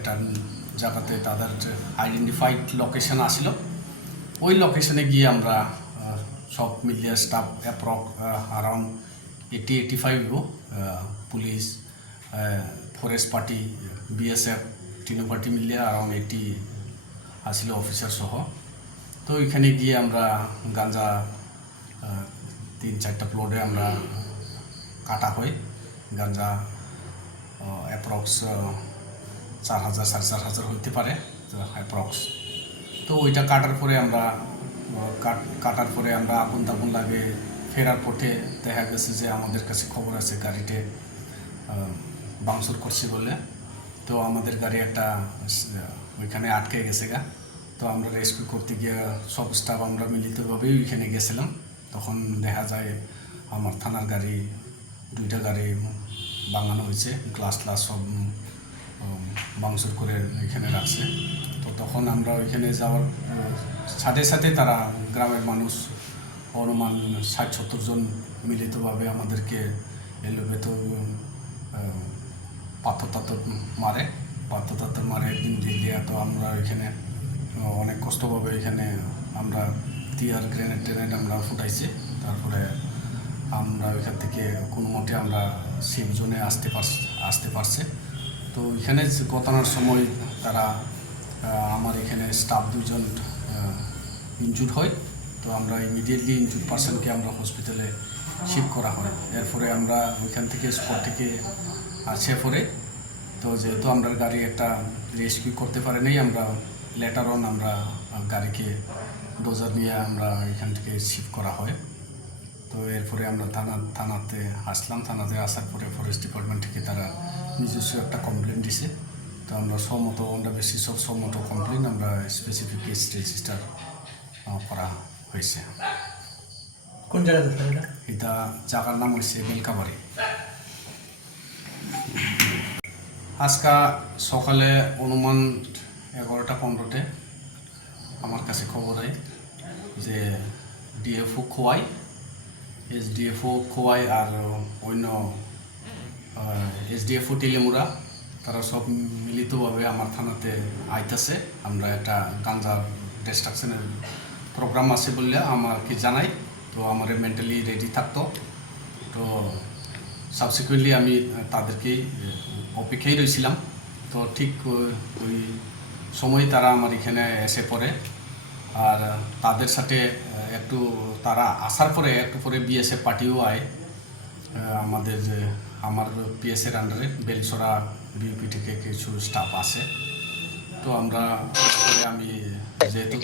একটা জায়গাতে তাদের আইডেন্টিফাইড লোকেশন আসছিল। ওই লোকেশনে গিয়ে আমরা সব মিলিয়ে staff around 80-85 police, forest party, BSF, তিনো পার্টি মিলিয়ে অ্যারাউন্ড 80 আসছিল অফিসার সহ। তো ওইখানে গিয়ে আমরা গাঞ্জা 3-4টা প্লটে আমরা কাটা হয়। গাঞ্জা অ্যাপ্রক্স 4,000-4,500 হইতে পারে অ্যাপ্রক্স। তো ওইটা কাটার পরে আমরা আগুন টাগুন লাগে ফেরার পথে দেখা গেছে যে আমাদের কাছে খবর আছে গাড়িতে ভাঙচুর করছে বলে। তো আমাদের গাড়ি একটা ওইখানে আটকে গেছে গা। তো আমরা রেস্কিউ করতে গিয়ে সব স্টাফ আমরা মিলিতভাবেই ওইখানে গেছিলাম। তখন দেখা যায় আমার থানার গাড়ি 2টা গাড়ি ভাঙানো হয়েছে, গ্লাস সব ভাঙচুর করে ওইখানে রাখছে। তো তখন আমরা ওইখানে যাওয়ার সাথে সাথে তারা গ্রামের মানুষ অনুমান 60-70 জন মিলিতভাবে আমাদেরকে এলোভেতো পাথর মারে একদিন দিয়ে। তো আমরা ওইখানে অনেক কষ্টভাবে ওইখানে আমরা টিয়ার গ্রেনেড আমরা ফুটাইছি। তারপরে আমরা ওইখান থেকে কোনো মতে আমরা সেফ জোনে আসতে পারছে। তো এখানে ঘটনার সময় তারা আমার এখানে স্টাফ 2 জন ইনজুর্ড হয়। তো আমরা ইমিডিয়েটলি ইনজুর্ড পার্সনকে আমরা হসপিটালে শিফট করা হয়। এরপরে আমরা ওইখান থেকে স্পট থেকে আসে পরে তো যেহেতু আমরা গাড়ি একটা রেস্কিউ করতে পারি নাই, আমরা লেটার অন আমরা গাড়িকে ডোজার নিয়ে আমরা এখান থেকে শিফট করা হয়। তো এরপরে আমরা থানাতে আসলাম। থানাতে আসার পরে ফরেস্ট ডিপার্টমেন্ট থেকে তারা নিজস্ব একটা কমপ্লেন দিছে। তো আমরা আমরা বেসিস অফ সম্মত কমপ্লেন আমরা স্পেসিফিক কেস রেজিস্টার করা হয়েছে। কোন জায়গাতে এটা জায়গার নাম হয়েছে বেলকাবাড়ি। আজকা সকালে অনুমান 11টা আমার কাছে খবর হয় যে ডিএফও খোয়াই, এসডিএফও খোয়াই আর অন্য এসডিএফও টিলেমুরা তারা সব মিলিতভাবে আমার থানাতে আইতেছে। আমরা একটা গাঞ্জা ডিস্ট্রাকশনের প্রোগ্রাম আছে বললে আমাকে জানাই। তো আমার মেন্টালি রেডি থাকতো। তো সাবসিকুয়েন্টলি আমি তাদেরকে অপেক্ষায় রয়েছিলাম। তো ঠিক ওই সময় তারা আমার এখানে এসে পড়ে। আর তাদের সাথে তারা আসার পরে একটু পরে বিএসএফ পার্টিও আয় আমার পিএসের আন্ডারে বেলসরা বিউপি থেকে কিছু স্টাফ আছে। তো আমি যেহেতু